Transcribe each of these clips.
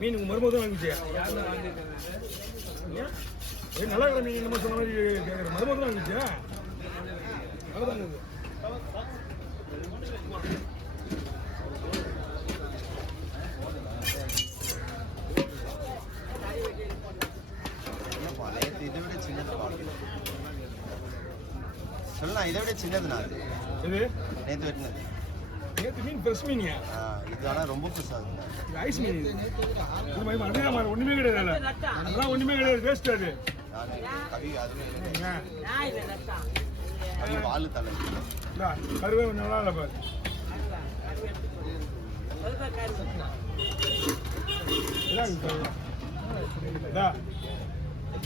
மீன் உங்க மருமக தான் வாங்கிச்சியா? நல்லா இருக்கிற மீன் என்னமோ சொன்ன மாதிரி கேட்குற மருமக தான் வாங்கிச்சியா? அவ்வளோதான் இதை விட சின்னது சொல்லலாம். இதை விட சின்னதுண்ணா அது. இது நேற்று வெட்டினது. நேற்று மீன் ஃப்ரெஷ் மீனியா? இது ஆனால் ரொம்ப ஃப்ரெஷ் ஆகுதுண்ணா. இது ஐஸ் மீன். இது ஒன்றுமே கிடையாது. அதெல்லாம் ஒன்றுமே கிடையாது. வேஸ்ட் அது. கவி அதுவே கவி வாழு தலை கருவே நல்லா இல்லை பாரு.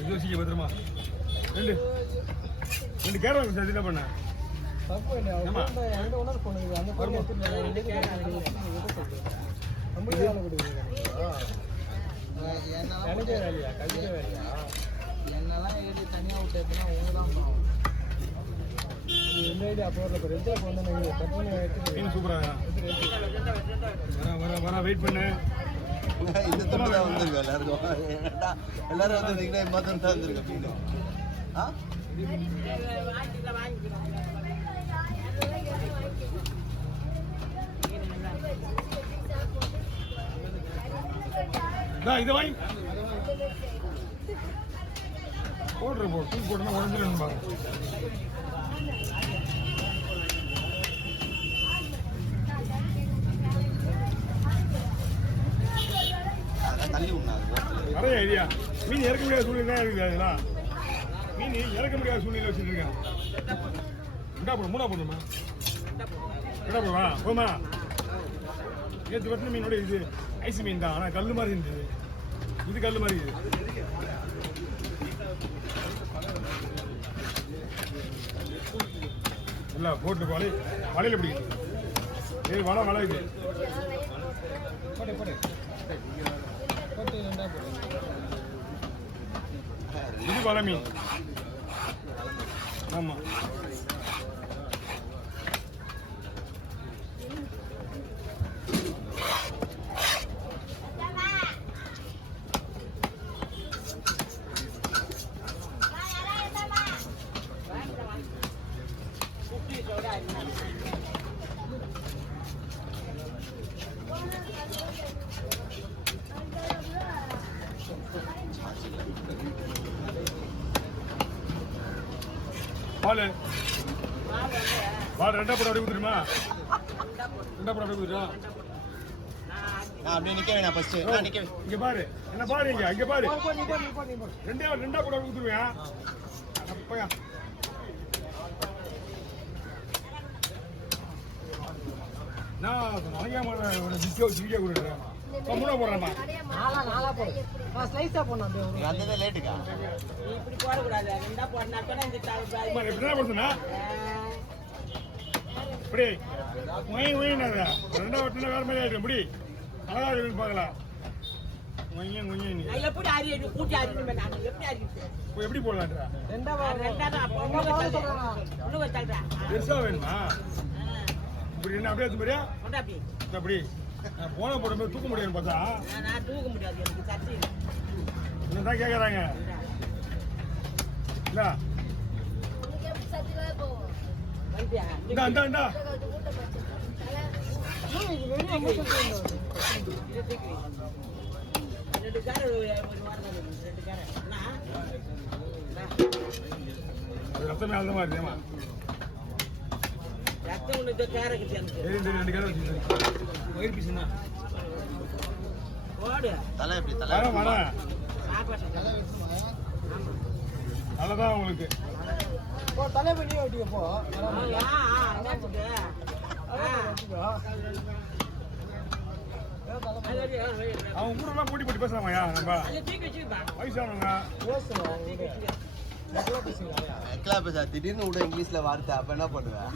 யோசிக்க பத்திரமா ரெண்டு கேரளா சார் என்ன பண்ண சூப்பரா வர வெயிட் பண்ணு. இந்த தம்பி தான் வந்திருக்கோம் எல்லாருக்கும். எல்லாரும் வந்துருந்தீங்கன்னா மாத்திரம் தான் வந்திருக்கேன் மீன். இதை வாங்கி போடுற தூக்கி போட்டோம்னா உடஞ்சிடும் பாருங்க. நிறைய ஐடியா. மீன் இறக்க முடியாத சூழ்நிலை தான் இருக்குது. அதெல்லாம் மீன் இறக்க முடியாத சூழ்நிலை வச்சுருக்கேன். ரெண்டா போடும் மூணா போடணுமா? ரெண்டா போடுவா போமா. நேற்று வெட்டின மீனோட இது ஐஸ் மீன் தான். ஆனால் கல் மாதிரி இருந்தது. இது கல் மாதிரி இது. இல்லை போட்டு வலையில் பிடிக்குது. ஏய் வலை இது இது வலை மீன். ஆமாம் பால் ரெண்டா போட அப்படியே கொடுத்துருமா? ரெண்டா போட அப்படியே கொடுத்துருமா? அப்படியே நிக்க வேணாம். ஃபர்ஸ்ட் நான் நிக்க. இங்க பாரு என்ன பாரு. இங்க பாரு ரெண்டா போட கொடுத்துருவியா? அப்பயா நான் நிறைய ஜிக்கே கொடுக்குறேன். மூணா போடுறேம்மா. நாலா போடு. ஸ்லைஸா போடணும். அந்த லேட்டுக்கா இப்படி போடக்கூடாது. ரெண்டா போடனா கூட இந்த என்ன போடுதுன்னா இப்படி ரெண்டா வட்டினா வேற மாதிரி ஆயிடும். இப்படி அழகா இருக்குன்னு பார்க்கலாம். எப்படி அறிய கூட்டி அறியுமே. நான் எப்படி அறியுது? எப்படி போடலான்றா? ரெண்டா பெருசா வேணுமா? இப்படி என்ன அப்படியே மாதிரியா? அப்படி போன போடும்போது தூக்க முடியாது பார்த்தா. நான் தூக்க முடியாது. எனக்கு சட்டி என்னதான் கேட்கறாங்க இல்ல? இந்தா ரெண்டு கார ஒரு வாரம் ரெண்டு கார ரத்தமே அந்த மாதிரி ஏமா ரத்தம் ஒன்று காரக்கு ரெண்டு கார வயிறு பீசுனா ஓடு தலை எப்படி தலை வர சாப்பாடு நல்லதான் உங்களுக்கு. தலை பண்ணி ஓட்டிக்க போ. அவன் ஊரெல்லாம் போட்டி போட்டு பேசலாமாயா? நம்ம வயசானவங்க பேச திடீர்னு விட இங்கிலீஷ்ல வார்த்தை. அப்ப என்ன பண்ணுவேன்?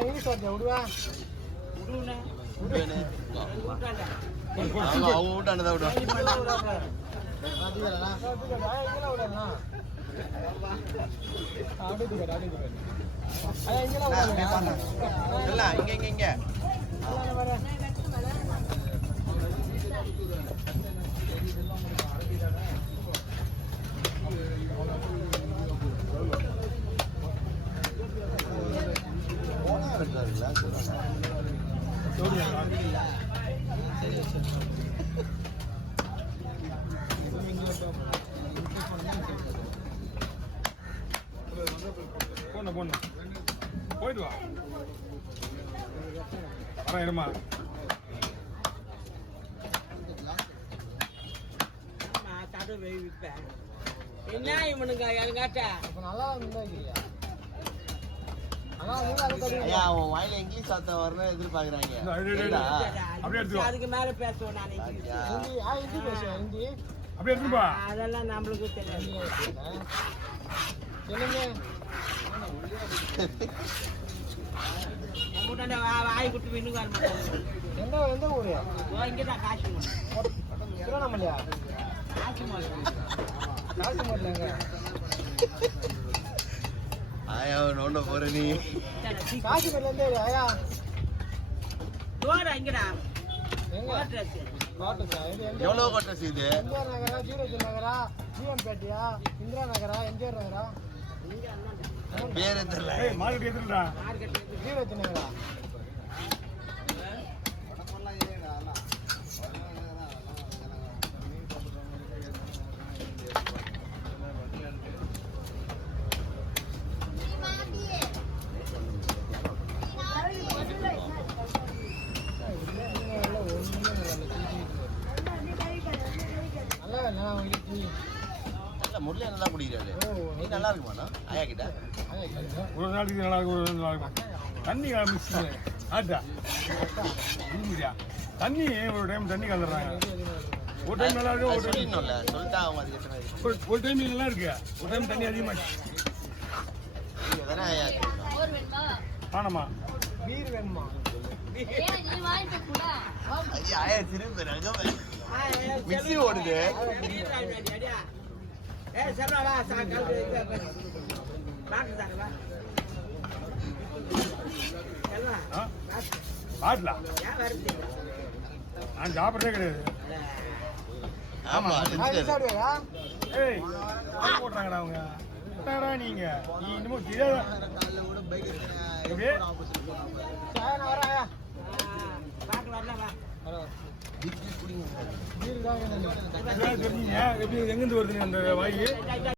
இங்கிலீஷ் வார்த்தை விடுவா. அவங்க வீட்டானதான் விடுவாங்க. ஐயா இங்கெல்லாம் அப்படியே விடாதீங்க. பாருங்க. இல்ல இங்க அதான் வரேன். போனா வெட்டுறாருங்களா போடணும் போயிட்டு வா வரேன் இருமா ஆமா, கடை விற்பேன். என்ன இவனுங்க எனக்காட்ட இப்ப நல்லா இருந்தாக்கிறியா? ஆனா நீங்க அதுக்கு ஐயா அவன் வாயில இங்கிலீஷ் வார்த்தை வரணும் எதிர்பார்க்கறாங்க இந்த அடி, அடி, அடி. அப்படியே எடுத்துக்கோ. அதுக்கு மேல பேசுவேன் நான் இங்கிலீஷ். ஹிந்தி ஹிந்தி பேசுவேன் ஹிந்தி அப்படியே எடுத்துப்பா அதெல்லாம் நம்மளுக்கு தெரியாது. சொல்லுங்க. நம்மகிட்ட வாய் குட்டு இன்னும் வர மாட்டாங்க. எந்த ஊரு? இங்கதான் காசு திருவண்ணாமலையா? காசு மாட்டோம். காசு மாட்டலங்க. ஆயா நோண்ட போற நீ காசிமேட்ல இருந்து ஐயா தோற இங்கடா எங்க கோட்ரஸ். காட்டுச்சா? இது எந்த எவ்வளவு கொட்டை செய்து எம்ஜிஆர் நகரா, ஜீரோஜி நகரா, ஜிஎம்பேட்டையா, இந்திரா நகரா, எம்ஜிஆர் நகரா, பேரு தெரியல ஏய் மார்க்கெட் எதுடா மார்க்கெட் ஜீரோஜி நகரா? நல்லா நல்லா வாங்கிட்டு இல்ல முரளி நல்லா குடிக்கிறாரு நீ நல்லா இருக்குமாண்ணா ஆயா கிட்ட ஒரு நாளைக்கு நல்லா இருக்கும் ஒரு நாள் நல்லா இருக்கும் தண்ணி மிக்ஸ் ஆட்டா இல்லையா தண்ணி ஒரு டைம் தண்ணி கலந்துடுறாங்க ஒரு டைம் நல்லா இருக்கு ஒரு டைம் சொல்லிடணும்ல சொல்லிட்டா அவங்க அதுக்கு எத்தனை ஒரு டைம் நல்லா இருக்கு ஒரு டைம் தண்ணி அதிகமாச்சு நீங்க தானே ஆயா ஆனமா பீர் வேணுமா? ஐயா ஆயா திரும்ப ரகமே மிக்ஸி ஓடுது ஏய் சரவா வா சாயங்காலம் பாட்டு தாங்க வா செல்வா பாட்டலா ஏன் வருது நான் சாப்பிட்றதே கிடையாது ஆமா சாப்பிடுவியா? ஏய் போடுறாங்கடா அவங்க என்னடா நீங்க நீ இன்னமும் தெரியாத எப்படி நான் வரேன். பாட்டு வரல வா பீர் தான் வேணும். தெரிஞ்சீங்க எப்படி எங்கேருந்து வருதுங்க அந்த வாய்